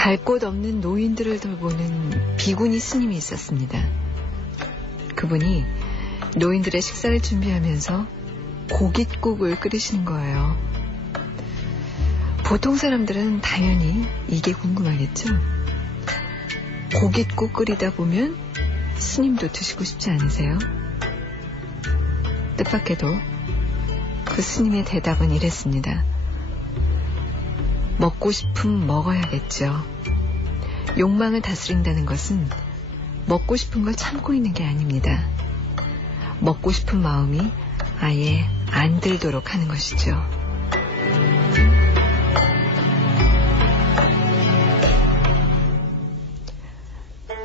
갈 곳 없는 노인들을 돌보는 비구니 스님이 있었습니다. 그분이 노인들의 식사를 준비하면서 고깃국을 끓이시는 거예요. 보통 사람들은 당연히 이게 궁금하겠죠? 고깃국 끓이다 보면 스님도 드시고 싶지 않으세요? 뜻밖에도 그 스님의 대답은 이랬습니다. 먹고 싶으면 먹어야겠죠. 욕망을 다스린다는 것은 먹고 싶은 걸 참고 있는 게 아닙니다. 먹고 싶은 마음이 아예 안 들도록 하는 것이죠.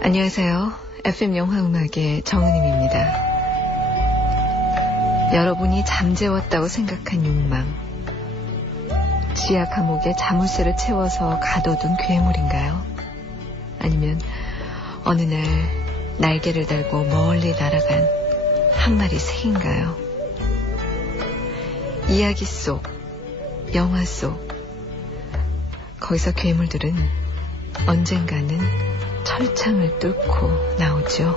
안녕하세요. FM 영화음악의 정은임입니다. 여러분이 잠재웠다고 생각한 욕망, 지하 감옥에 자물쇠를 채워서 가둬둔 괴물인가요? 아니면 어느 날 날개를 달고 멀리 날아간 한 마리 새인가요? 이야기 속, 영화 속, 거기서 괴물들은 언젠가는 철창을 뚫고 나오죠.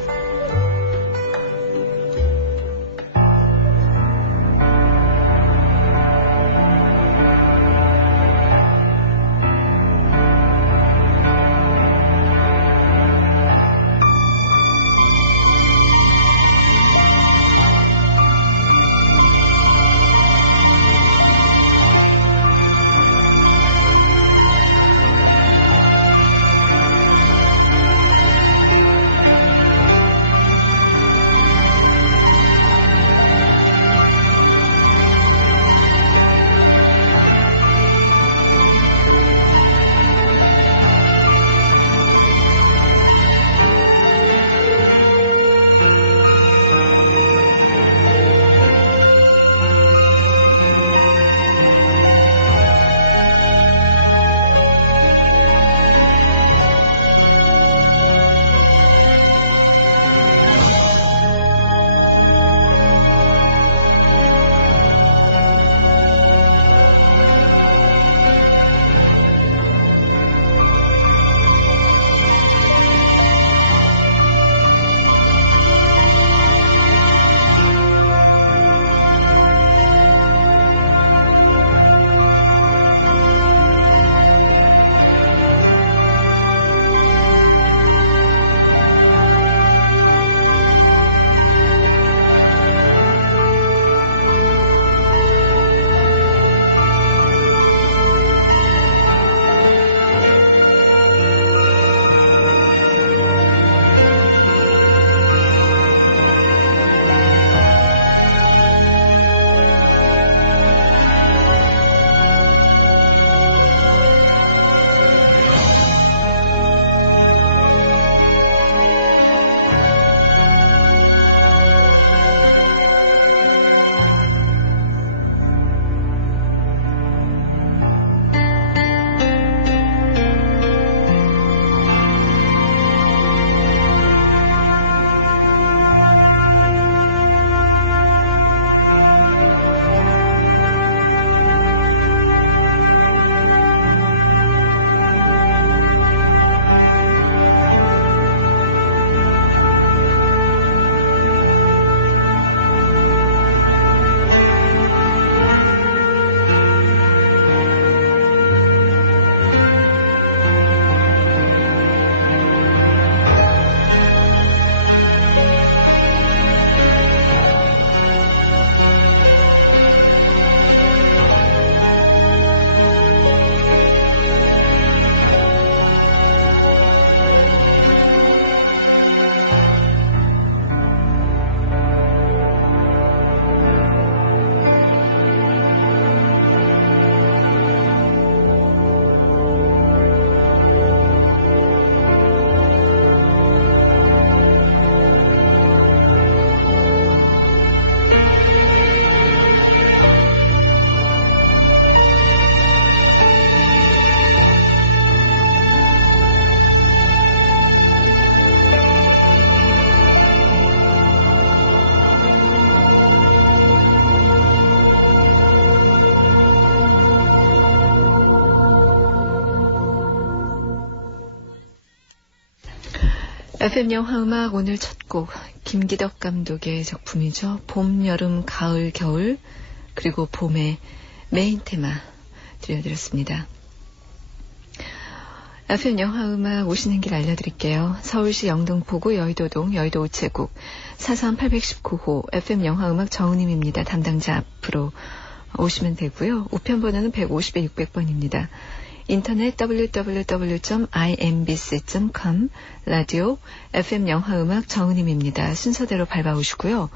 FM 영화음악 오늘 첫 곡 김기덕 감독의 작품이죠. 봄, 여름, 가을, 겨울 그리고 봄의 메인 테마 들려드렸습니다. FM 영화음악 오시는 길 알려드릴게요. 서울시 영등포구 여의도동 여의도 우체국 43819호 FM 영화음악 정은임입니다. 담당자 앞으로 오시면 되고요. 우편번호는 150에 600번입니다. 인터넷 www.imbc.com 라디오 FM 영화음악 정은임입니다. 순서대로 밟아오시고요.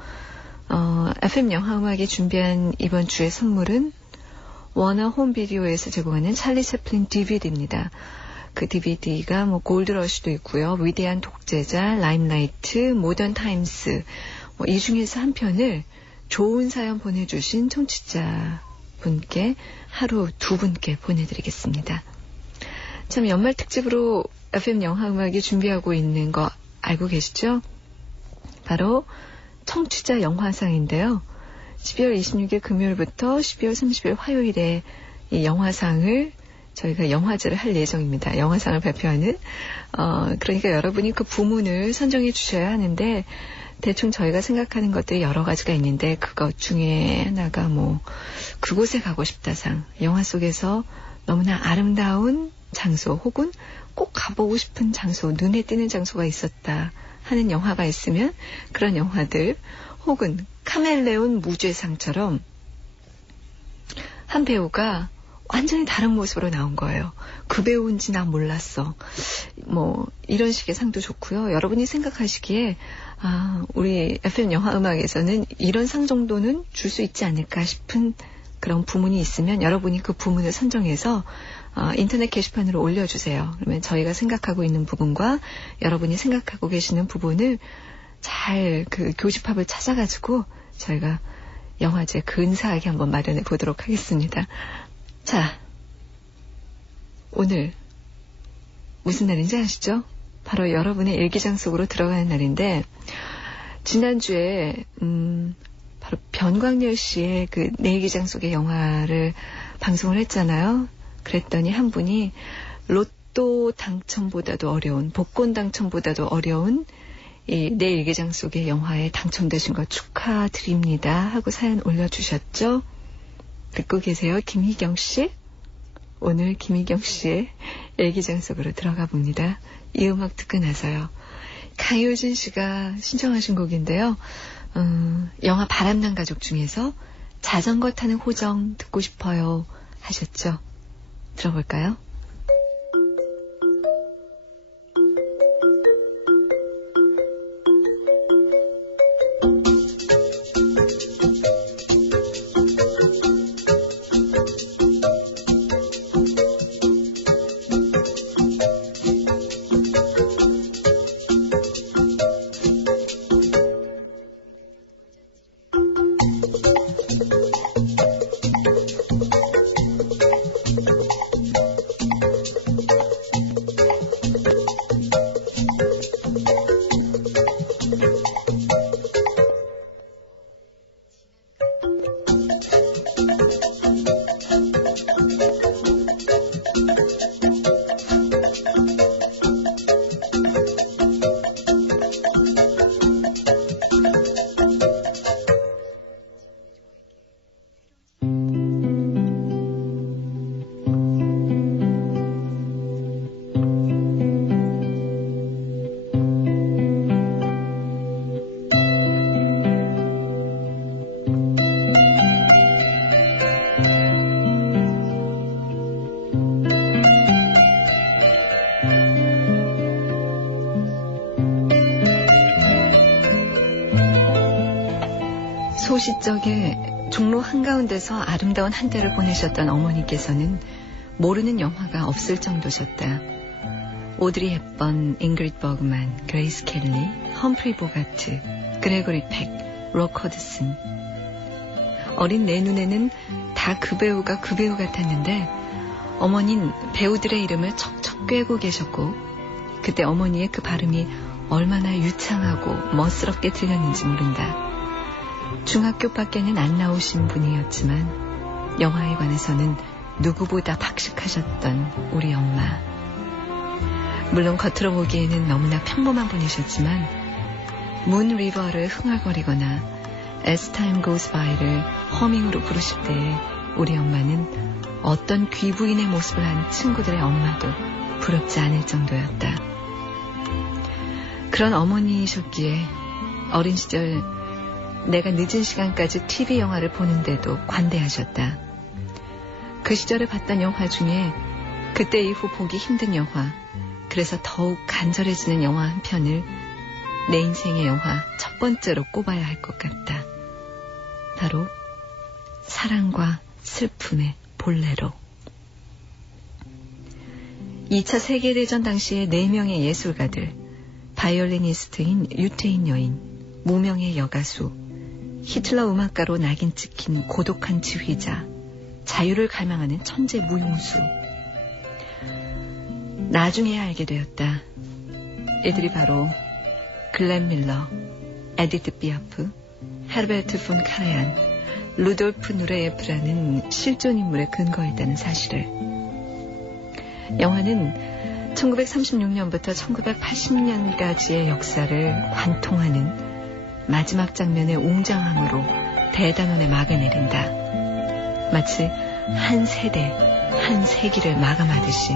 FM 영화음악이 준비한 이번 주의 선물은 워너 홈비디오에서 제공하는 찰리 채플린 DVD입니다. 그 DVD가 골드러시도 있고요. 위대한 독재자, 라임라이트, 모던 타임스 이 중에서 한 편을 좋은 사연 보내주신 청취자 분께 하루 2분께 보내드리겠습니다. 참 연말 특집으로 FM 영화음악이 준비하고 있는 거 알고 계시죠? 바로 청취자 영화상인데요. 12월 26일 금요일부터 12월 30일 화요일에 이 영화상을 저희가 영화제를 할 예정입니다. 영화상을 발표하는 그러니까 여러분이 그 부문을 선정해 주셔야 하는데 대충 저희가 생각하는 것들이 여러 가지가 있는데 그것 중에 하나가 그곳에 가고 싶다상, 영화 속에서 너무나 아름다운 장소 혹은 꼭 가보고 싶은 장소, 눈에 띄는 장소가 있었다 하는 영화가 있으면 그런 영화들 혹은 카멜레온 무죄상처럼 한 배우가 완전히 다른 모습으로 나온 거예요. 그 배우인지 나 몰랐어. 이런 식의 상도 좋고요. 여러분이 생각하시기에 우리 FM 영화음악에서는 이런 상 정도는 줄 수 있지 않을까 싶은 그런 부문이 있으면 여러분이 그 부문을 선정해서 인터넷 게시판으로 올려주세요. 그러면 저희가 생각하고 있는 부분과 여러분이 생각하고 계시는 부분을 잘 그 교집합을 찾아가지고 저희가 영화제 근사하게 한번 마련해 보도록 하겠습니다. 자, 오늘 무슨 날인지 아시죠? 바로 여러분의 일기장 속으로 들어가는 날인데 지난주에 바로 변광열 씨의 그 내 일기장 속의 영화를 방송을 했잖아요. 그랬더니 한 분이 로또 당첨보다도 어려운, 복권 당첨보다도 어려운 이 내 일기장 속의 영화에 당첨되신 거 축하드립니다 하고 사연 올려주셨죠. 듣고 계세요, 김희경 씨? 오늘 김희경 씨의 일기장 속으로 들어가 봅니다. 이 음악 듣고 나서요. 강효진 씨가 신청하신 곡인데요. 영화 바람난 가족 중에서 자전거 타는 호정 듣고 싶어요 하셨죠. 들어볼까요? 소시적에 종로 한가운데서 아름다운 한때를 보내셨던 어머니께서는 모르는 영화가 없을 정도셨다. 오드리 헵번, 잉그리드 버그만, 그레이스 켈리, 험프리 보가트, 그레고리 팩, 록 허드슨. 어린 내 눈에는 다 그 배우가 그 배우 같았는데 어머니는 배우들의 이름을 척척 꿰고 계셨고 그때 어머니의 그 발음이 얼마나 유창하고 멋스럽게 들렸는지 모른다. 중학교밖에는 안 나오신 분이었지만 영화에 관해서는 누구보다 박식하셨던 우리 엄마. 물론 겉으로 보기에는 너무나 평범한 분이셨지만 문 리버를 흥얼거리거나 As Time Goes By를 허밍으로 부르실 때에 우리 엄마는 어떤 귀부인의 모습을 한 친구들의 엄마도 부럽지 않을 정도였다. 그런 어머니이셨기에 어린 시절 내가 늦은 시간까지 TV 영화를 보는데도 관대하셨다. 그 시절에 봤던 영화 중에 그때 이후 보기 힘든 영화, 그래서 더욱 간절해지는 영화 한 편을 내 인생의 영화 첫 번째로 꼽아야 할 것 같다. 바로 사랑과 슬픔의 볼레로. 2차 세계대전 당시에 4명의 예술가들, 바이올리니스트인 유태인 여인, 무명의 여가수, 히틀러 음악가로 낙인 찍힌 고독한 지휘자, 자유를 갈망하는 천재 무용수. 나중에야 알게 되었다. 이들이 바로 글렌 밀러, 에디트 피아프, 헤르베르트 폰 카라얀, 루돌프 누레예프라는 실존 인물의 근거였다는 사실을. 영화는 1936년부터 1980년까지의 역사를 관통하는 마지막 장면의 웅장함으로 대단원에 막을 내린다. 마치 한 세대, 한 세기를 마감하듯이.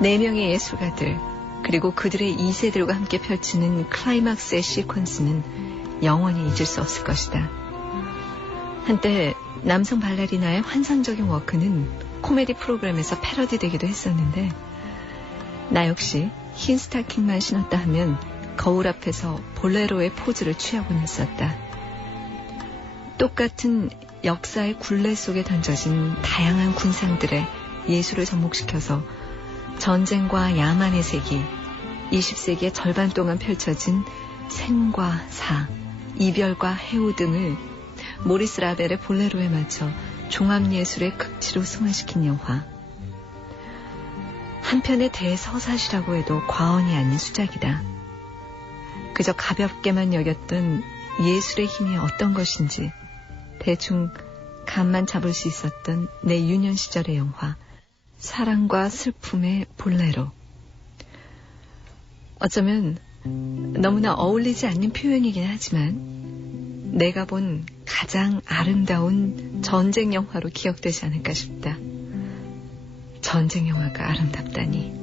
4명의 예술가들, 그리고 그들의 2세들과 함께 펼치는 클라이막스의 시퀀스는 영원히 잊을 수 없을 것이다. 한때 남성 발레리나의 환상적인 워크는 코미디 프로그램에서 패러디되기도 했었는데 나 역시 흰 스타킹만 신었다 하면 거울 앞에서 볼레로의 포즈를 취하곤 했었다. 똑같은 역사의 굴레 속에 던져진 다양한 군상들의 예술을 접목시켜서 전쟁과 야만의 세기, 20세기의 절반 동안 펼쳐진 생과 사, 이별과 해우 등을 모리스 라벨의 볼레로에 맞춰 종합예술의 극치로 승화시킨 영화. 한편의 대서사시라고 해도 과언이 아닌 수작이다. 그저 가볍게만 여겼던 예술의 힘이 어떤 것인지 대충 감만 잡을 수 있었던 내 유년 시절의 영화 사랑과 슬픔의 볼레로. 어쩌면 너무나 어울리지 않는 표현이긴 하지만 내가 본 가장 아름다운 전쟁 영화로 기억되지 않을까 싶다. 전쟁 영화가 아름답다니.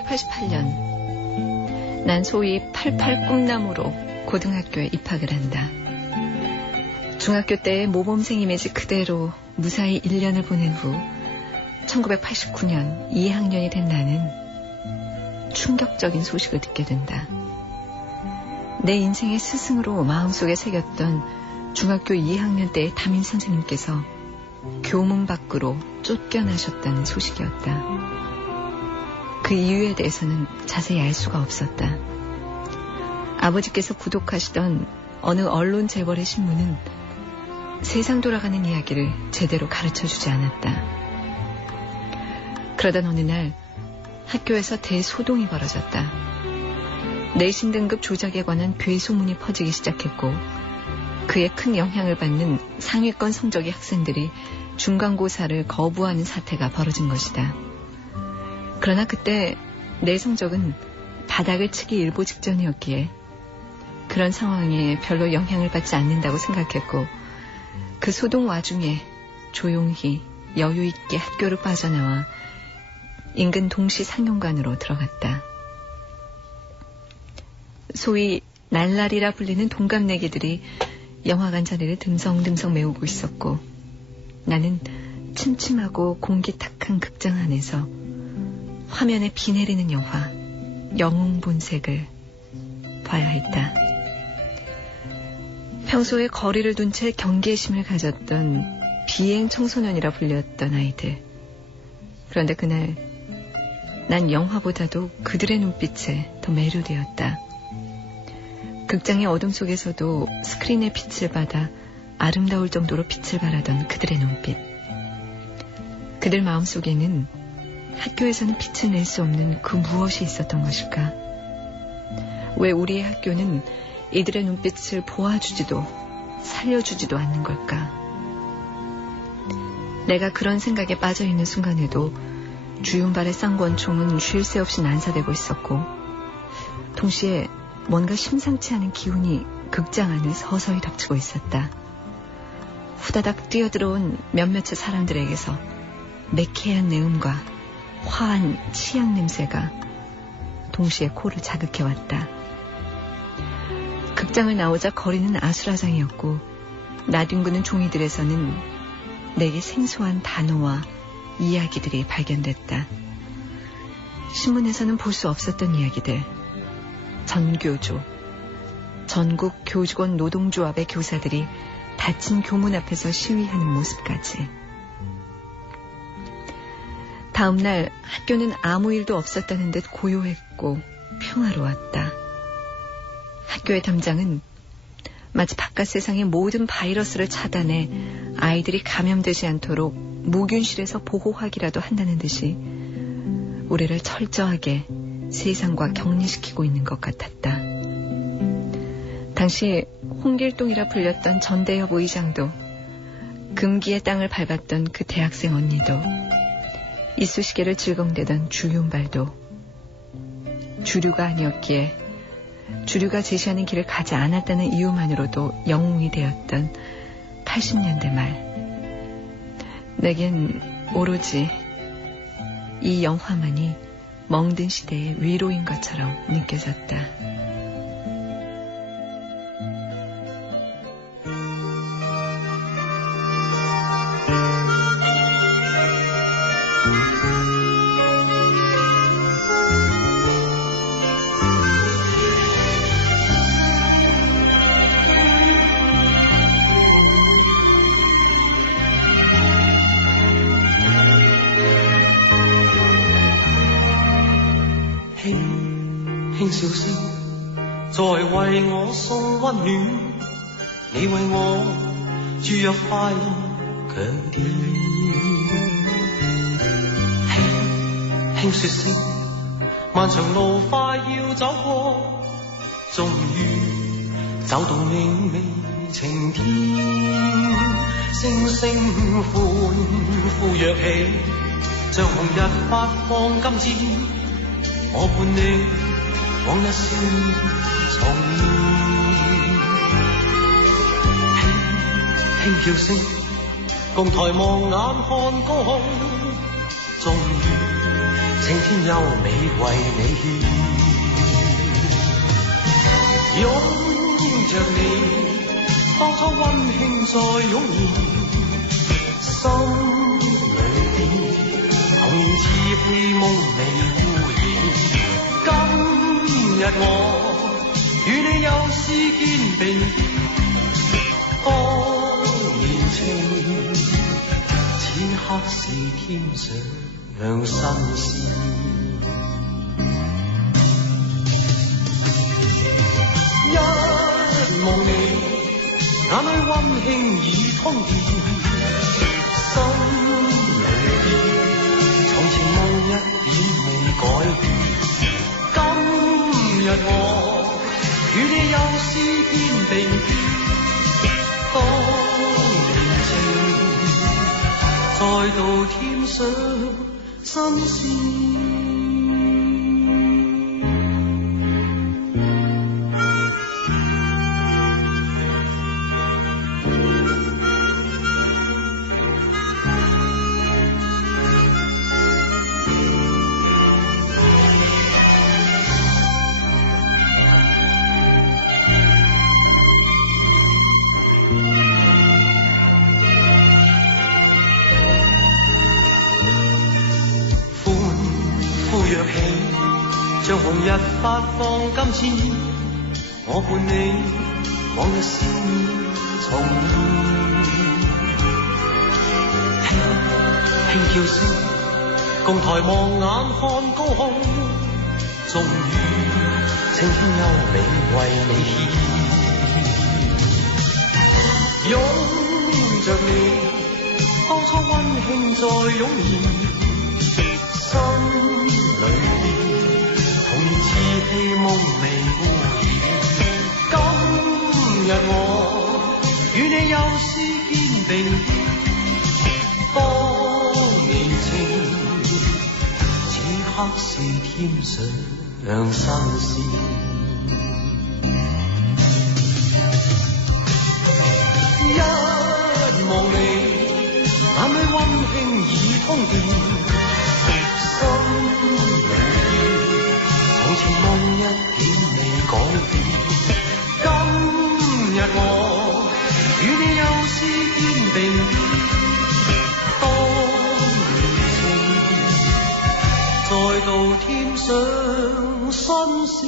1988년 난 소위 88 꿈나무로 고등학교에 입학을 한다. 중학교 때의 모범생 이미지 그대로 무사히 1년을 보낸 후 1989년 2학년이 된 나는 충격적인 소식을 듣게 된다. 내 인생의 스승으로 마음속에 새겼던 중학교 2학년 때의 담임 선생님께서 교문 밖으로 쫓겨나셨다는 소식이었다. 그 이유에 대해서는 자세히 알 수가 없었다. 아버지께서 구독하시던 어느 언론 재벌의 신문은 세상 돌아가는 이야기를 제대로 가르쳐주지 않았다. 그러던 어느 날 학교에서 대소동이 벌어졌다. 내신 등급 조작에 관한 괴소문이 퍼지기 시작했고 그에 큰 영향을 받는 상위권 성적의 학생들이 중간고사를 거부하는 사태가 벌어진 것이다. 그러나 그때 내 성적은 바닥을 치기 일보 직전이었기에 그런 상황에 별로 영향을 받지 않는다고 생각했고 그 소동 와중에 조용히 여유 있게 학교를 빠져나와 인근 동시 상용관으로 들어갔다. 소위 날라리라 불리는 동갑내기들이 영화관 자리를 듬성듬성 메우고 있었고 나는 침침하고 공기 탁한 극장 안에서 화면에 비 내리는 영화 영웅본색을 봐야 했다. 평소에 거리를 둔 채 경계심을 가졌던 비행 청소년이라 불렸던 아이들. 그런데 그날 난 영화보다도 그들의 눈빛에 더 매료되었다. 극장의 어둠 속에서도 스크린의 빛을 받아 아름다울 정도로 빛을 발하던 그들의 눈빛. 그들 마음속에는 학교에서는 빛을 낼 수 없는 그 무엇이 있었던 것일까? 왜 우리의 학교는 이들의 눈빛을 보아주지도 살려주지도 않는 걸까? 내가 그런 생각에 빠져있는 순간에도 주윤발의 쌍권총은 쉴 새 없이 난사되고 있었고 동시에 뭔가 심상치 않은 기운이 극장 안을 서서히 덮치고 있었다. 후다닥 뛰어들어온 몇몇의 사람들에게서 매캐한 내음과 화한 치약 냄새가 동시에 코를 자극해왔다. 극장을 나오자 거리는 아수라장이었고 나뒹구는 종이들에서는 내게 생소한 단어와 이야기들이 발견됐다. 신문에서는 볼 수 없었던 이야기들. 전교조, 전국 교직원 노동조합의 교사들이 닫힌 교문 앞에서 시위하는 모습까지. 다음 날 학교는 아무 일도 없었다는 듯 고요했고 평화로웠다. 학교의 담장은 마치 바깥 세상의 모든 바이러스를 차단해 아이들이 감염되지 않도록 무균실에서 보호하기라도 한다는 듯이 우리를 철저하게 세상과 격리시키고 있는 것 같았다. 당시 홍길동이라 불렸던 전대협 의장도 금기의 땅을 밟았던 그 대학생 언니도 이쑤시개를 질겅대던 주윤발도 주류가 아니었기에 주류가 제시하는 길을 가지 않았다는 이유만으로도 영웅이 되었던 80년대 말. 내겐 오로지 이 영화만이 멍든 시대의 위로인 것처럼 느껴졌다.輕笑聲在為我送溫暖，你為我注入快樂強電。輕說聲漫長路快要走過，終於走到明媚晴天，星星歡呼躍起，像紅日發放金箭，我伴你往日笑重現，輕叫聲共抬望眼看高空，終於情青天優美為你獻，擁着你，當初溫馨再湧現，心裏邊童年稚氣夢未污染。今日我與你又試肩並肩，當年情此刻是添上新鮮。一望你，眼裏溫馨已通電，心裏邊從前夢一點未改變。今日我與你又試肩並肩，當年情再度添上新鮮。像紅日發放金箭，我伴你往日笑面重現，輕叫聲，共抬望眼看高空，終於青天優美為你獻，擁着你，當初溫馨再湧現，心裏稚氣夢未污染。今日我與你又試肩並肩，當年情此刻是添上新鮮。一望你，眼裏溫馨已通電，心從前夢一點未改變，今日我與你又試肩並肩，當年情再度添上新鮮。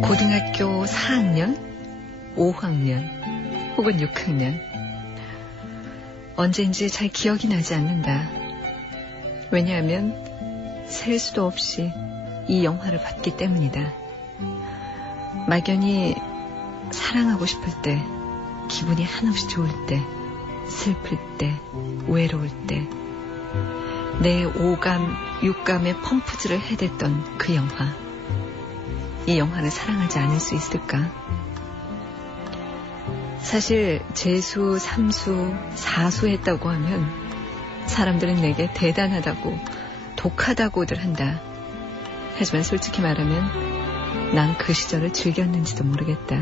고등학교 4학년, 5학년, 혹은 6학년. 언제인지 잘 기억이 나지 않는다. 왜냐하면 셀 수도 없이 이 영화를 봤기 때문이다. 막연히 사랑하고 싶을 때, 기분이 한없이 좋을 때, 슬플 때, 외로울 때, 내 오감, 육감에 펌프질을 해댔던 그 영화. 이 영화를 사랑하지 않을 수 있을까? 사실 재수, 삼수, 사수 했다고 하면 사람들은 내게 대단하다고, 독하다고들 한다. 하지만 솔직히 말하면 난 그 시절을 즐겼는지도 모르겠다.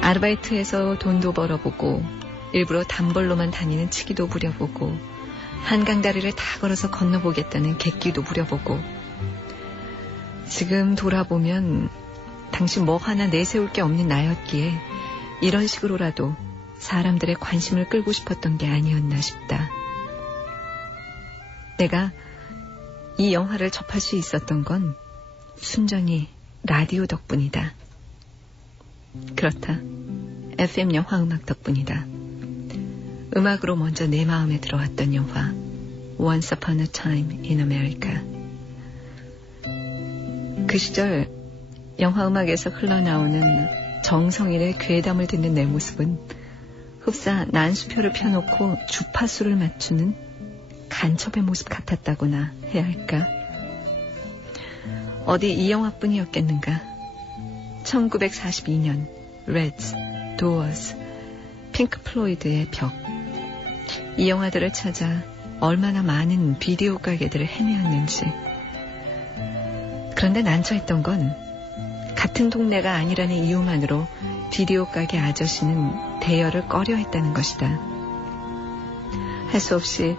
아르바이트해서 돈도 벌어보고 일부러 단벌로만 다니는 치기도 부려보고 한강다리를 다 걸어서 건너보겠다는 객기도 부려보고 지금 돌아보면 당시 뭐 하나 내세울 게 없는 나였기에 이런 식으로라도 사람들의 관심을 끌고 싶었던 게 아니었나 싶다. 내가 이 영화를 접할 수 있었던 건 순전히 라디오 덕분이다. 그렇다. FM 영화음악 덕분이다. 음악으로 먼저 내 마음에 들어왔던 영화 Once Upon a Time in America. 그 시절 영화 음악에서 흘러나오는 정성일의 괴담을 듣는 내 모습은 흡사 난수표를 펴놓고 주파수를 맞추는 간첩의 모습 같았다고나 해야 할까. 어디 이 영화뿐이었겠는가. 1942년 Reds, Doors, 핑크 플로이드의 벽. 이 영화들을 찾아 얼마나 많은 비디오 가게들을 헤매었는지. 그런데 난처했던 건 같은 동네가 아니라는 이유만으로 비디오 가게 아저씨는 대여를 꺼려했다는 것이다. 할 수 없이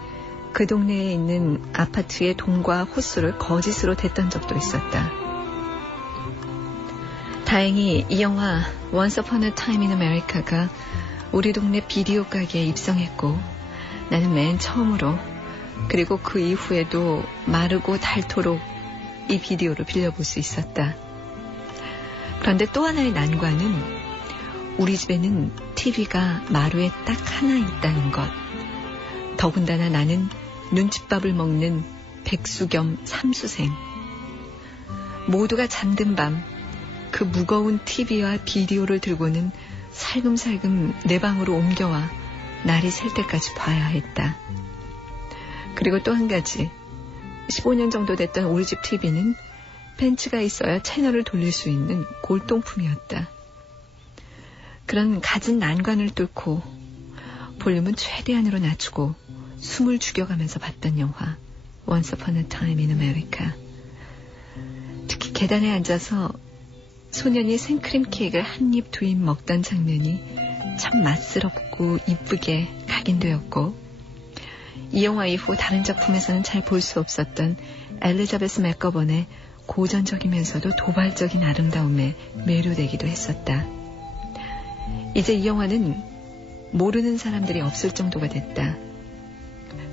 그 동네에 있는 아파트의 동과 호수를 거짓으로 댔던 적도 있었다. 다행히 이 영화 Once Upon a Time in America가 우리 동네 비디오 가게에 입성했고 나는 맨 처음으로 그리고 그 이후에도 마르고 닳도록 이 비디오를 빌려볼 수 있었다. 그런데 또 하나의 난관은 우리 집에는 TV가 마루에 딱 하나 있다는 것. 더군다나 나는 눈칫밥을 먹는 백수 겸 삼수생. 모두가 잠든 밤 그 무거운 TV와 비디오를 들고는 살금살금 내 방으로 옮겨와 날이 셀 때까지 봐야 했다. 그리고 또 한 가지, 15년 정도 됐던 우리 집 TV는 벤치가 있어야 채널을 돌릴 수 있는 골동품이었다. 그런 갖은 난관을 뚫고 볼륨은 최대한으로 낮추고 숨을 죽여가면서 봤던 영화 Once Upon a Time in America. 특히 계단에 앉아서 소년이 생크림 케이크를 한 입 두 입 먹던 장면이 참 맛스럽고 이쁘게 각인되었고, 이 영화 이후 다른 작품에서는 잘 볼 수 없었던 엘리자베스 맥거번의 고전적이면서도 도발적인 아름다움에 매료되기도 했었다. 이제 이 영화는 모르는 사람들이 없을 정도가 됐다.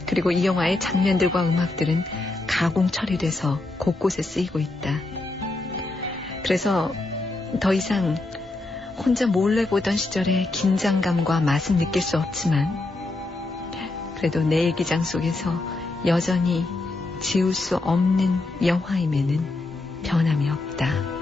그리고 이 영화의 장면들과 음악들은 가공 처리돼서 곳곳에 쓰이고 있다. 그래서 더 이상 혼자 몰래 보던 시절의 긴장감과 맛은 느낄 수 없지만 그래도 내 일기장 속에서 여전히 지울 수 없는 영화임에는 변함이 없다.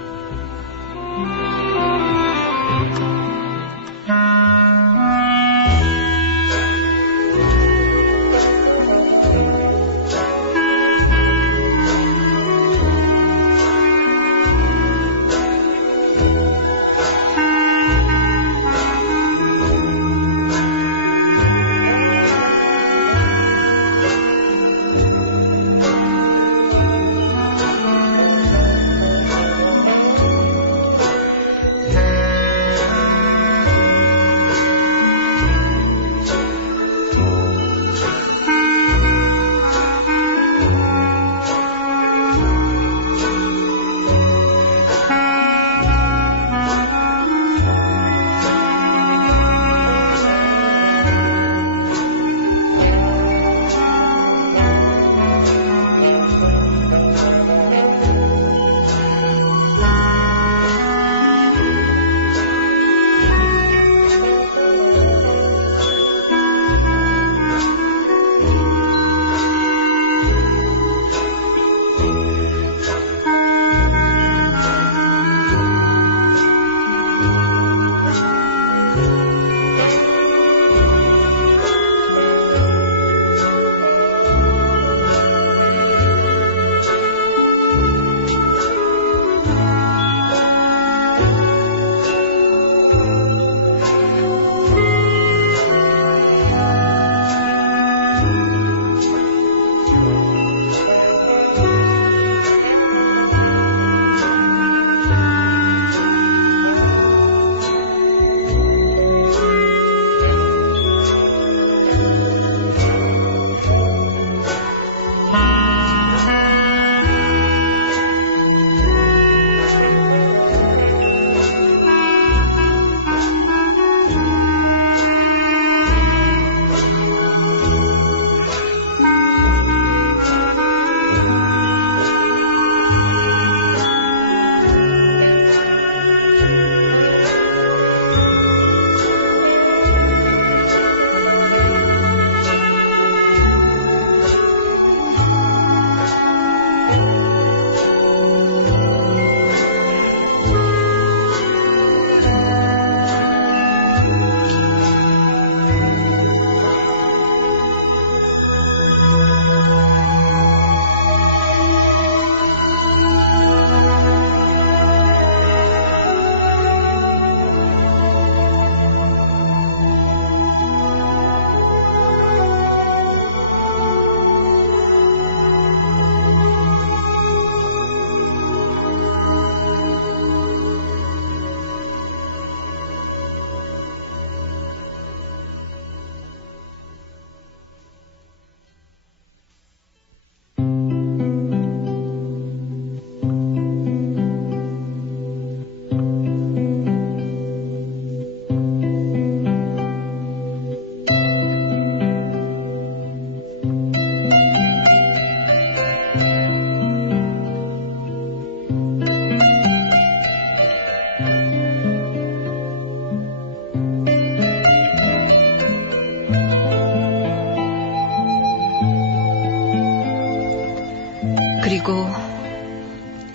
그리고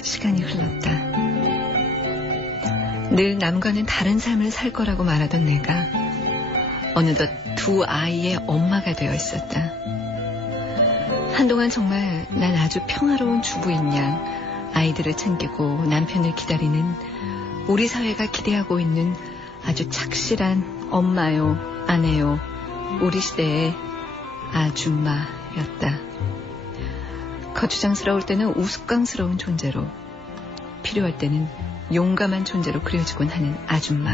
시간이 흘렀다. 늘 남과는 다른 삶을 살 거라고 말하던 내가 어느덧 두 아이의 엄마가 되어 있었다. 한동안 정말 난 아주 평화로운 주부인 양 아이들을 챙기고 남편을 기다리는 우리 사회가 기대하고 있는 아주 착실한 엄마요, 아내요, 우리 시대의 아줌마였다. 거추장스러울 때는 우스꽝스러운 존재로, 필요할 때는 용감한 존재로 그려지곤 하는 아줌마.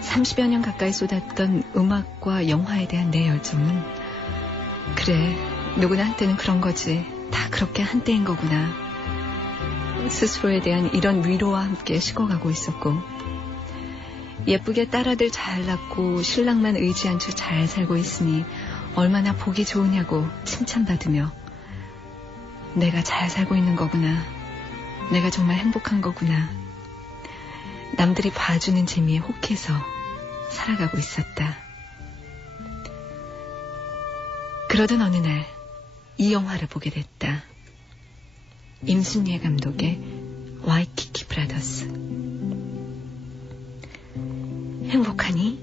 30여 년 가까이 쏟았던 음악과 영화에 대한 내 열정은 그래, 누구나 한때는 그런 거지. 다 그렇게 한때인 거구나. 스스로에 대한 이런 위로와 함께 식어가고 있었고, 예쁘게 딸아들 잘 낳고 신랑만 의지한 채 잘 살고 있으니 얼마나 보기 좋으냐고 칭찬받으며 내가 잘 살고 있는 거구나. 내가 정말 행복한 거구나. 남들이 봐주는 재미에 혹해서 살아가고 있었다. 그러던 어느 날 이 영화를 보게 됐다. 임순례 감독의 와이키키 브라더스. 행복하니?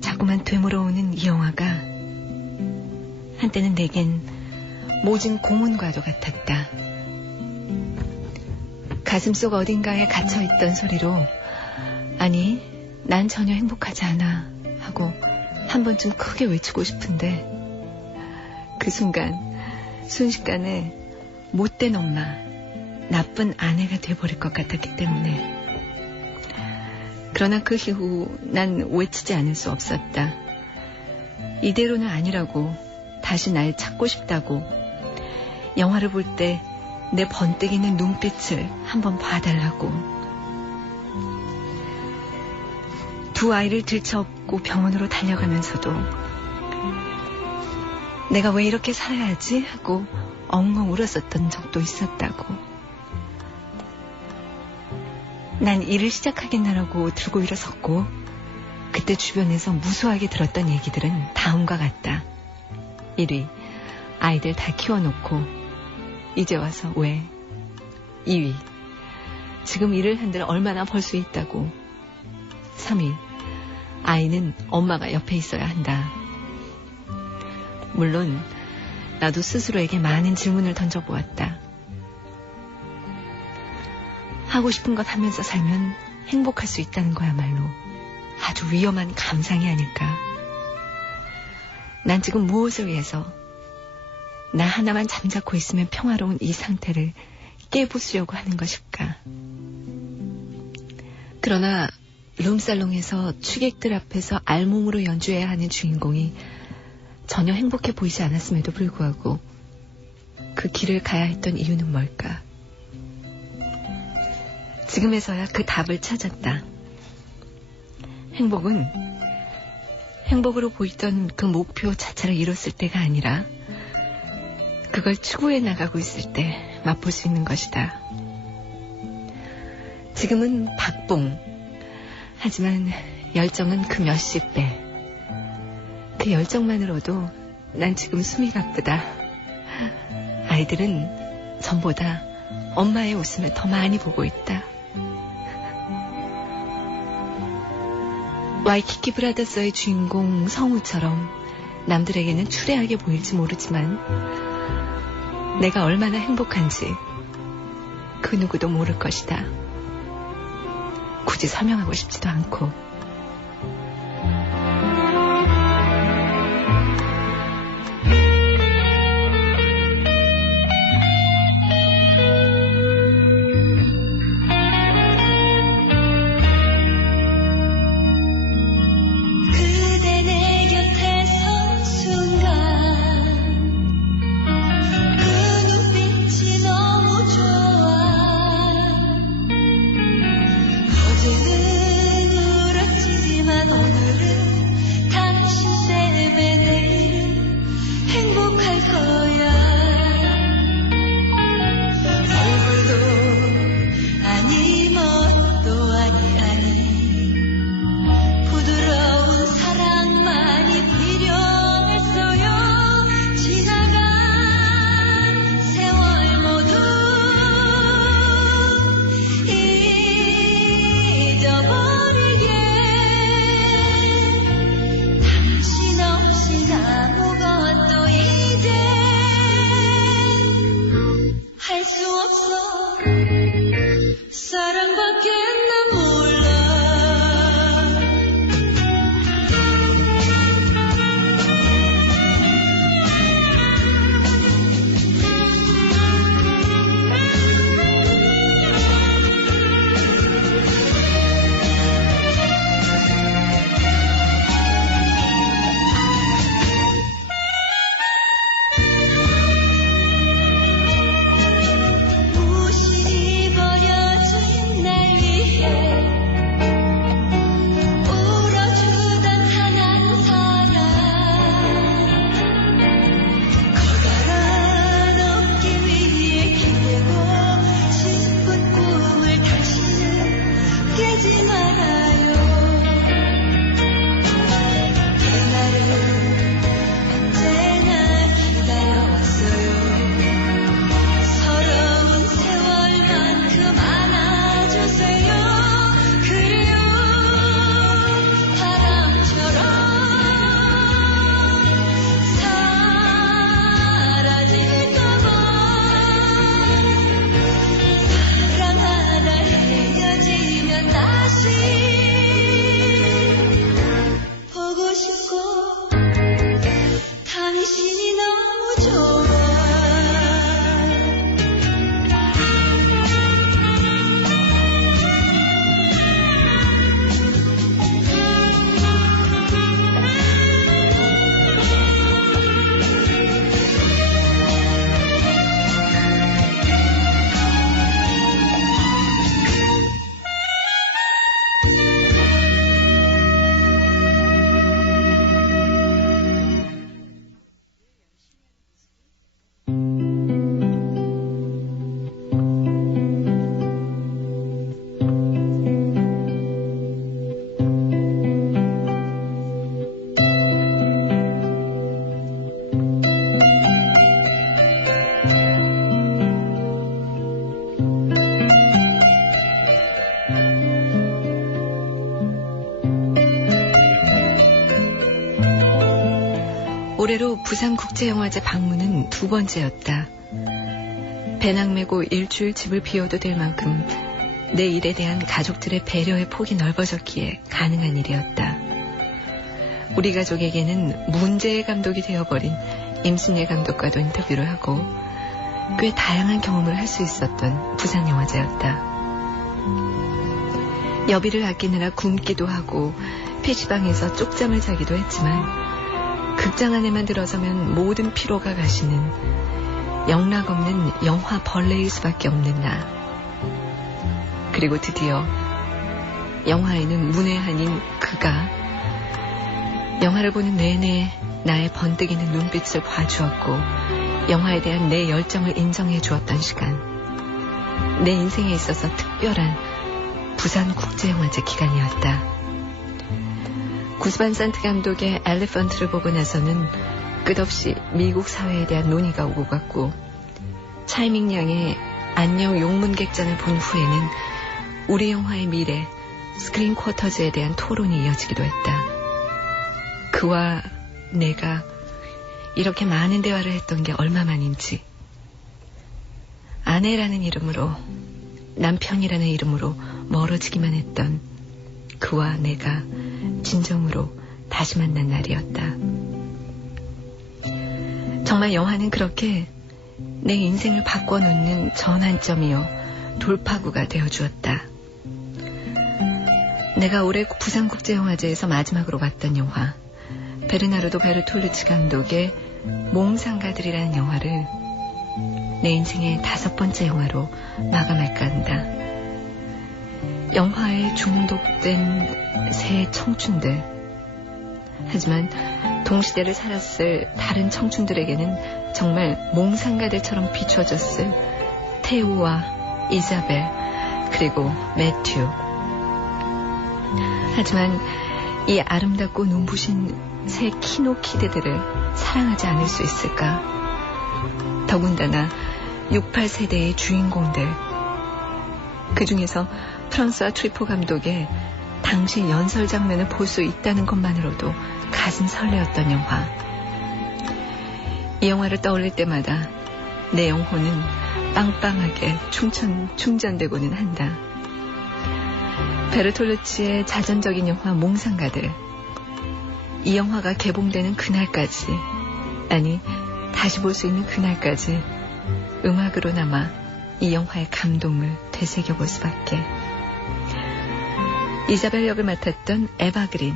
자꾸만 되물어오는 이 영화가 한때는 내겐 모진 고문과도 같았다. 가슴속 어딘가에 갇혀있던 소리로 아니, 난 전혀 행복하지 않아 하고 한 번쯤 크게 외치고 싶은데 그 순간 순식간에 못된 엄마, 나쁜 아내가 돼버릴 것 같았기 때문에. 그러나 그 이후 난 외치지 않을 수 없었다. 이대로는 아니라고, 다시 날 찾고 싶다고, 영화를 볼 때 내 번뜩이는 눈빛을 한번 봐달라고. 두 아이를 들쳐업고 병원으로 달려가면서도 내가 왜 이렇게 살아야지 하고 엉엉 울었었던 적도 있었다고. 난 일을 시작하겠나라고 들고 일어섰고 그때 주변에서 무수하게 들었던 얘기들은 다음과 같다. 1위, 아이들 다 키워놓고 이제 와서 왜? 2위, 지금 일을 한들 얼마나 벌 수 있다고. 3위, 아이는 엄마가 옆에 있어야 한다. 물론 나도 스스로에게 많은 질문을 던져보았다. 하고 싶은 것 하면서 살면 행복할 수 있다는 거야말로 아주 위험한 감상이 아닐까. 난 지금 무엇을 위해서 나 하나만 잠자코 있으면 평화로운 이 상태를 깨부수려고 하는 것일까. 그러나 룸살롱에서 취객들 앞에서 알몸으로 연주해야 하는 주인공이 전혀 행복해 보이지 않았음에도 불구하고 그 길을 가야 했던 이유는 뭘까? 지금에서야 그 답을 찾았다. 행복은 행복으로 보이던 그 목표 자체를 이뤘을 때가 아니라 그걸 추구해 나가고 있을 때 맛볼 수 있는 것이다. 지금은 박봉. 하지만 열정은 그 몇십 배. 그 열정만으로도 난 지금 숨이 가쁘다. 아이들은 전보다 엄마의 웃음을 더 많이 보고 있다. 와이키키 브라더스의 주인공 성우처럼 남들에게는 추레하게 보일지 모르지만 내가 얼마나 행복한지 그 누구도 모를 것이다. 굳이 설명하고 싶지도 않고. 어제는 올해로 부산국제영화제 방문은 2번째였다. 배낭 메고 일주일 집을 비워도 될 만큼 내 일에 대한 가족들의 배려의 폭이 넓어졌기에 가능한 일이었다. 우리 가족에게는 문제의 감독이 되어버린 임순례 감독과도 인터뷰를 하고 꽤 다양한 경험을 할 수 있었던 부산영화제였다. 여비를 아끼느라 굶기도 하고 PC방에서 쪽잠을 자기도 했지만 극장 안에만 들어서면 모든 피로가 가시는 영락없는 영화 벌레일 수밖에 없는 나. 그리고 드디어 영화에는 문외한인 그가 영화를 보는 내내 나의 번뜩이는 눈빛을 봐주었고 영화에 대한 내 열정을 인정해 주었던 시간. 내 인생에 있어서 특별한 부산국제영화제 기간이었다. 구스반 산트 감독의 엘리펀트를 보고 나서는 끝없이 미국 사회에 대한 논의가 오고 갔고 차이밍 양의 안녕 용문객전을 본 후에는 우리 영화의 미래 스크린 쿼터즈에 대한 토론이 이어지기도 했다. 그와 내가 이렇게 많은 대화를 했던 게 얼마만인지. 아내라는 이름으로 남편이라는 이름으로 멀어지기만 했던 그와 내가 진정으로 다시 만난 날이었다. 정말 영화는 그렇게 내 인생을 바꿔놓는 전환점이요 돌파구가 되어주었다. 내가 올해 부산국제영화제에서 마지막으로 봤던 영화 베르나르도 베르톨루치 감독의 몽상가들이라는 영화를 내 인생의 5번째 영화로 마감할까 한다. 영화에 중독된 새 청춘들. 하지만 동시대를 살았을 다른 청춘들에게는 정말 몽상가들처럼 비춰졌을 테오와 이자벨 그리고 매튜. 하지만 이 아름답고 눈부신 새 키노키드들을 사랑하지 않을 수 있을까? 더군다나 68세대의 주인공들. 그 중에서 프랑스와 트리포 감독의 당시 연설 장면을 볼 수 있다는 것만으로도 가슴 설레었던 영화. 이 영화를 떠올릴 때마다 내 영혼은 빵빵하게 충전되고는 한다. 베르톨루치의 자전적인 영화 몽상가들. 이 영화가 개봉되는 그날까지, 아니 다시 볼 수 있는 그날까지 음악으로 남아 이 영화의 감동을 되새겨볼 수밖에. 이자벨 역을 맡았던 에바 그린.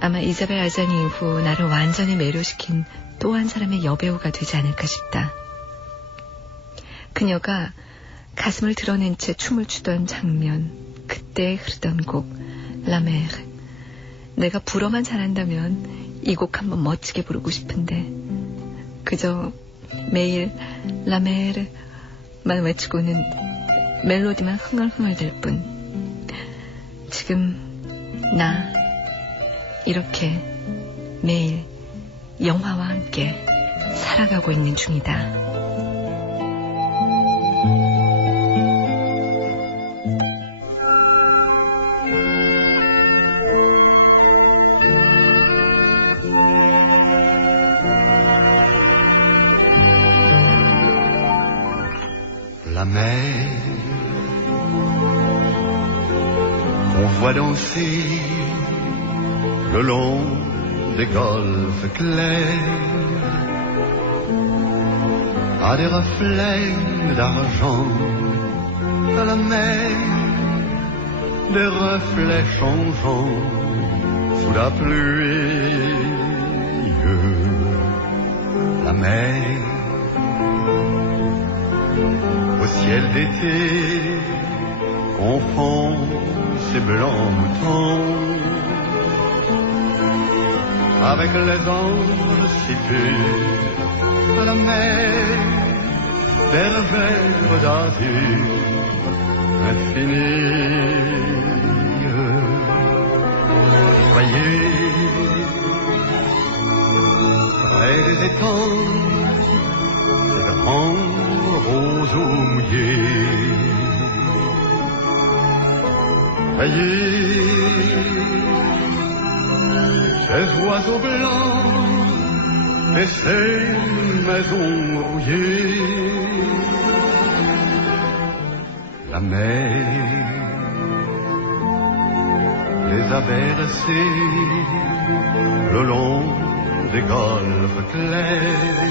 아마 이자벨 아자니 이후 나를 완전히 매료시킨 또 한 사람의 여배우가 되지 않을까 싶다. 그녀가 가슴을 드러낸 채 춤을 추던 장면, 그때 흐르던 곡 라메르. 내가 불어만 잘한다면 이 곡 한번 멋지게 부르고 싶은데 그저 매일 라메르만 외치고는 멜로디만 흥얼흥얼댈 뿐. 지금 나 이렇게 매일 영화와 함께 살아가고 있는 중이다. La mer, on voit danser le long des golfes clairs à des reflets d'argent à la mer, des reflets changeants sous la pluie. La mer au ciel d'été confond ses blancs moutons avec les anges si purs à la mer, des verres d'azur infinis. Soyez près des étangs, ces grands roseaux mouillés. Veillez, ces oiseaux blancs et ces maisons rouillées. La mer les a bercés le long des golfes clairs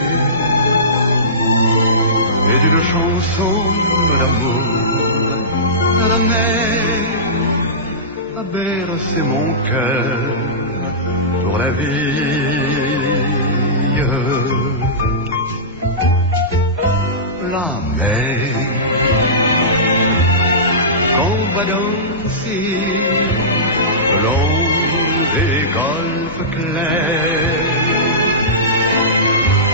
et d'une chanson d'amour. La mer a bercé mon cœur pour la vie. La mer qu'on va danser le long des golfes clairs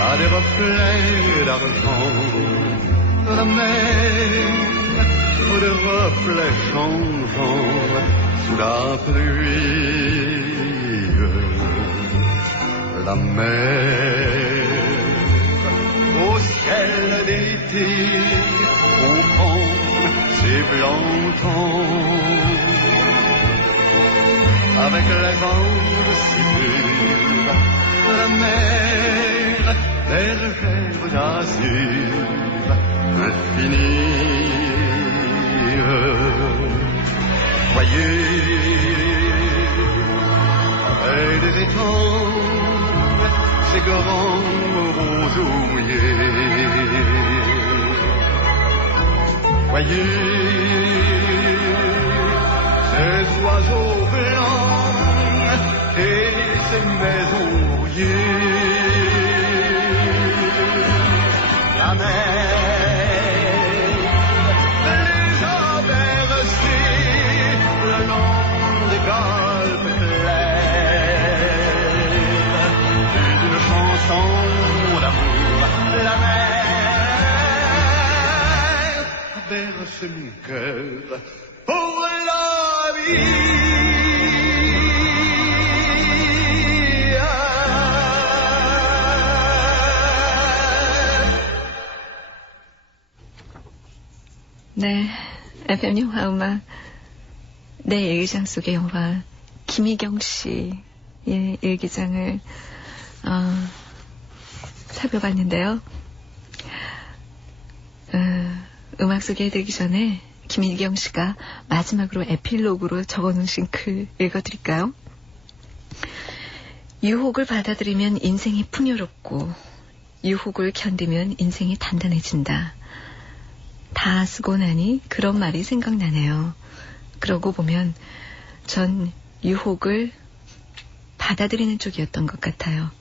à des reflets d'argent. La mer aux des reflets changeants sous la pluie. La mer au ciel d'été comprend ses blancs temps avec les ondes si pures. La mer bergère d'azur infinie. Voyez et des étangs ces grands roseaux mouillés. Voyez ces oiseaux blancs et ces maisons rouillées. La mer les a bercés le long des golfes clairs et d'une chanson d'amour. La mer a bercé mon cœur pour la vie. 네, FM 영화음악 내 일기장 속의 영화 김희경 씨의 일기장을 살펴봤는데요. 음악 소개해드리기 전에 김희경 씨가 마지막으로 에필로그로 적어놓으신 글 읽어드릴까요? 유혹을 받아들이면 인생이 풍요롭고 유혹을 견디면 인생이 단단해진다. 다 쓰고 나니 그런 말이 생각나네요. 그러고 보면 전 유혹을 받아들이는 쪽이었던 것 같아요.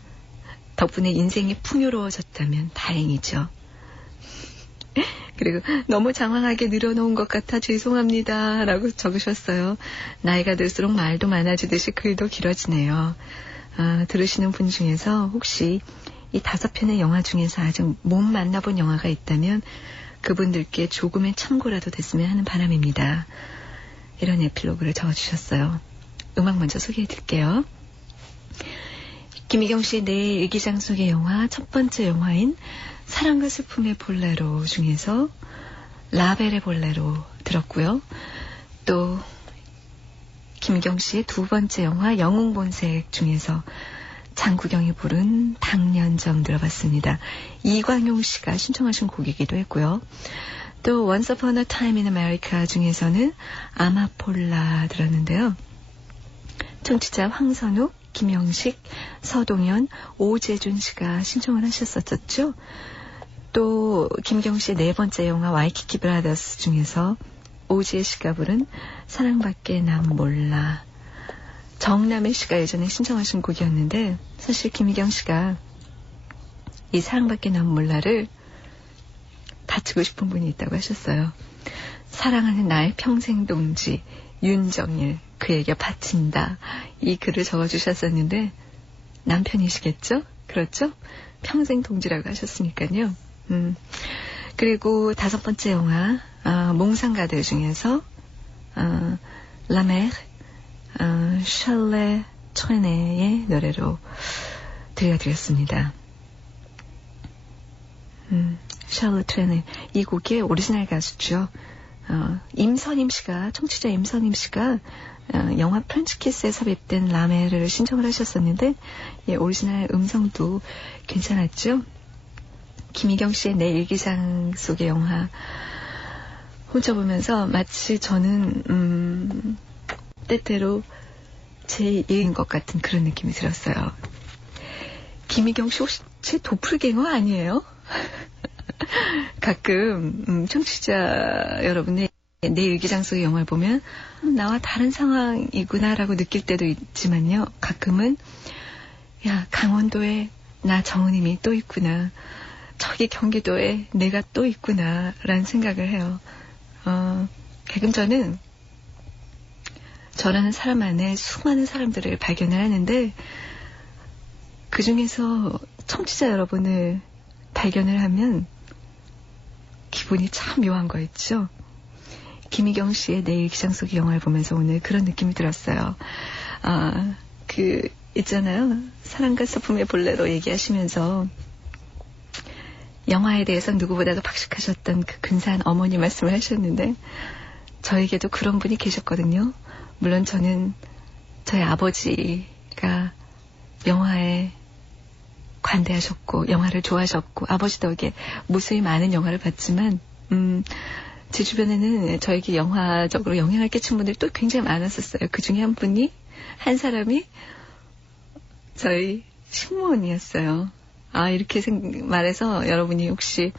덕분에 인생이 풍요로워졌다면 다행이죠. 그리고 너무 장황하게 늘어놓은 것 같아 죄송합니다 라고 적으셨어요. 나이가 들수록 말도 많아지듯이 글도 길어지네요. 들으시는 분 중에서 혹시 이 5편의 영화 중에서 아직 못 만나본 영화가 있다면 그분들께 조금의 참고라도 됐으면 하는 바람입니다. 이런 에필로그를 적어주셨어요. 음악 먼저 소개해드릴게요. 김희경 씨의 내 일기장 속의 영화 첫 번째 영화인 사랑과 슬픔의 볼레로 중에서 라벨의 볼레로 들었고요. 또 김희경 씨의 두 번째 영화 영웅본색 중에서 장국영이 부른 당년정 들어봤습니다. 이광용 씨가 신청하신 곡이기도 했고요. 또 Once Upon a Time in America 중에서는 아마폴라 들었는데요. 청취자 황선욱, 김영식, 서동현, 오재준 씨가 신청을 하셨었죠. 또 김경 씨의 네 번째 영화 와이키키 브라더스 중에서 오지혜 씨가 부른 사랑밖에 난 몰라. 정남애 씨가 예전에 신청하신 곡이었는데 사실 김희경 씨가 이 사랑밖에 난 몰라를 바치고 싶은 분이 있다고 하셨어요. 사랑하는 나의 평생 동지 윤정일 그에게 바친다. 이 글을 적어주셨었는데 남편이시겠죠? 그렇죠? 평생 동지라고 하셨으니까요. 그리고 다섯 번째 영화 몽상가들 중에서 라메르 샬레 트레네의 노래로 들려드렸습니다. 샬레 트레네 이 곡의 오리지널 가수죠. 임선임 씨가 청취자 임선임 씨가 영화 프렌치키스에 삽입된 라메를 신청을 하셨었는데 예, 오리지널 음성도 괜찮았죠. 김희경 씨의 내 일기장 속의 영화 혼자 보면서 마치 저는 때때로 제 일인 것 같은 그런 느낌이 들었어요. 김희경 씨 혹시 제 도플갱어 아니에요? 가끔 청취자 여러분의 내 일기장 속의 영화를 보면 나와 다른 상황이구나라고 느낄 때도 있지만요. 가끔은 야, 강원도에 나 정은임이 또 있구나. 저기 경기도에 내가 또 있구나 라는 생각을 해요. 가끔 저는 저라는 사람 안에 수많은 사람들을 발견을 하는데 그 중에서 청취자 여러분을 발견을 하면 기분이 참 묘한 거 있죠. 김희경 씨의 내 일기장 속의 영화를 보면서 오늘 그런 느낌이 들었어요. 있잖아요. 사랑과 소품의 볼레로 얘기하시면서 영화에 대해서 누구보다도 박식하셨던 그 근사한 어머니 말씀을 하셨는데 저에게도 그런 분이 계셨거든요. 물론 저는 저희 아버지가 영화에 관대하셨고 영화를 좋아하셨고 아버지 덕에 무수히 많은 영화를 봤지만 제 주변에는 저에게 영화적으로 영향을 끼친 분들이 또 굉장히 많았었어요. 그 중에 한 사람이 저희 식모원이었어요. 이렇게 말해서 여러분이 혹시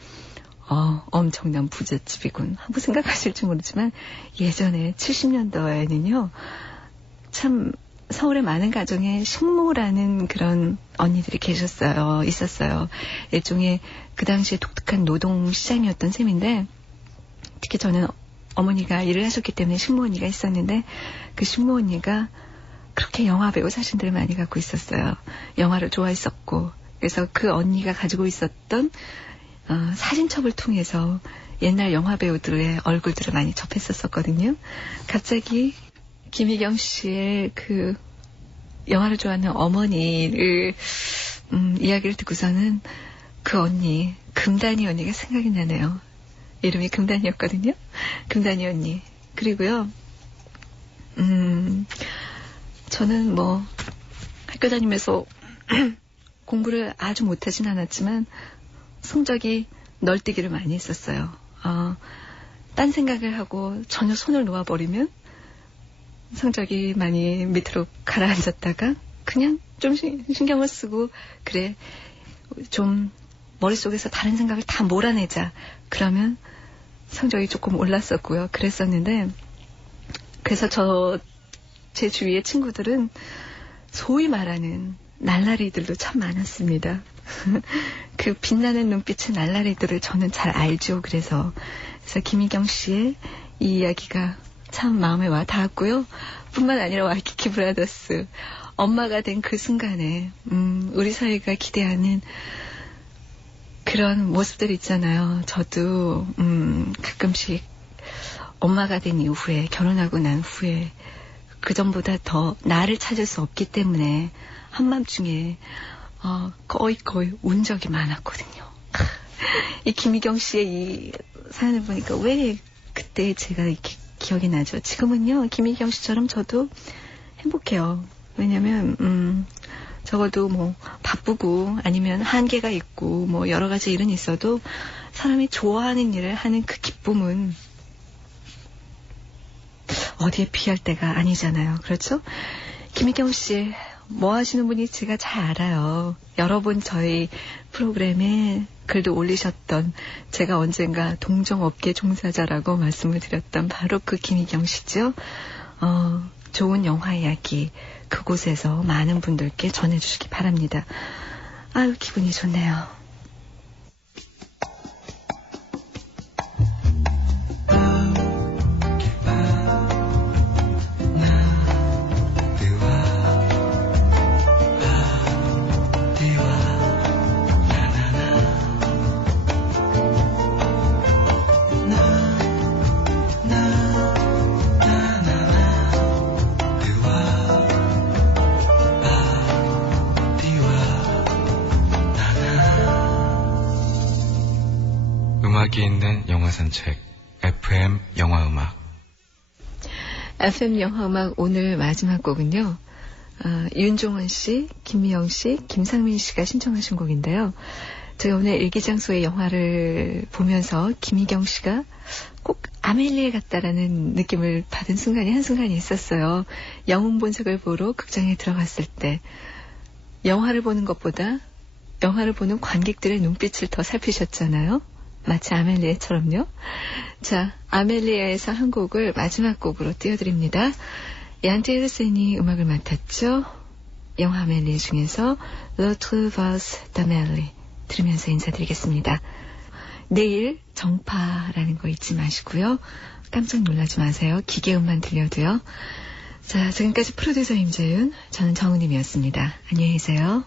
엄청난 부잣집이군 하고 생각하실지 모르지만 예전에 70년도에는요 참 서울의 많은 가정에 식모라는 그런 언니들이 있었어요. 일종의 그 당시에 독특한 노동 시장이었던 셈인데 특히 저는 어머니가 일을 하셨기 때문에 식모 언니가 있었는데 그 식모 언니가 그렇게 영화 배우 사진들을 많이 갖고 있었어요. 영화를 좋아했었고 그래서 그 언니가 가지고 있었던 사진첩을 통해서 옛날 영화 배우들의 얼굴들을 많이 접했었거든요. 갑자기 김희경 씨의 그 영화를 좋아하는 어머니를 이야기를 듣고서는 그 언니, 금단이 언니가 생각이 나네요. 이름이 금단이었거든요. 금단이 언니. 그리고요, 저는 학교 다니면서 공부를 아주 못하진 않았지만 성적이 널뛰기를 많이 했었어요. 딴 생각을 하고 전혀 손을 놓아버리면 성적이 많이 밑으로 가라앉았다가 그냥 좀 신경을 쓰고 그래 좀 머릿속에서 다른 생각을 다 몰아내자 그러면 성적이 조금 올랐었고요. 그랬었는데 그래서 제 주위의 친구들은 소위 말하는 날라리들도 참 많았습니다. 그 빛나는 눈빛의 날라리들을 저는 잘 알죠. 그래서 김희경 씨의 이 이야기가 참 마음에 와 닿았고요. 뿐만 아니라 와이키키 브라더스 엄마가 된 그 순간에 우리 사회가 기대하는 그런 모습들 있잖아요. 저도 가끔씩 엄마가 된 이후에 결혼하고 난 후에 그전보다 더 나를 찾을 수 없기 때문에 한밤중에 거의 운 적이 많았거든요. 이 김희경 씨의 이 사연을 보니까 왜 그때 제가 이렇게 기억이 나죠. 지금은요 김희경 씨처럼 저도 행복해요. 왜냐면 적어도 바쁘고 아니면 한계가 있고 여러 가지 일은 있어도 사람이 좋아하는 일을 하는 그 기쁨은 어디에 비할 때가 아니잖아요. 그렇죠? 김희경 씨 뭐 하시는 분이 제가 잘 알아요. 여러 번 저희 프로그램에 글도 올리셨던 제가 언젠가 동정업계 종사자라고 말씀을 드렸던 바로 그 김희경 씨죠. 좋은 영화 이야기 그곳에서 많은 분들께 전해주시기 바랍니다. 아유 기분이 좋네요. 음악이 있는 영화 산책 FM 영화음악 FM 영화음악 오늘 마지막 곡은요. 윤종원 씨, 김미영 씨, 김상민 씨가 신청하신 곡인데요. 제가 오늘 일기장소의 영화를 보면서 김희경 씨가 꼭 아멜리에 같다라는 느낌을 받은 순간이 한순간이 있었어요. 영웅 본색을 보러 극장에 들어갔을 때 영화를 보는 것보다 영화를 보는 관객들의 눈빛을 더 살피셨잖아요. 마치 아멜리에처럼요. 자, 아멜리에에서 한 곡을 마지막 곡으로 띄워드립니다. 얀 테일러센이 음악을 맡았죠. 영화 아멜리에 중에서 L'autre valse d'Amélie 들으면서 인사드리겠습니다. 내일 정파라는 거 잊지 마시고요. 깜짝 놀라지 마세요. 기계음만 들려도요. 자, 지금까지 프로듀서 임재윤, 저는 정은임이었습니다. 안녕히 계세요.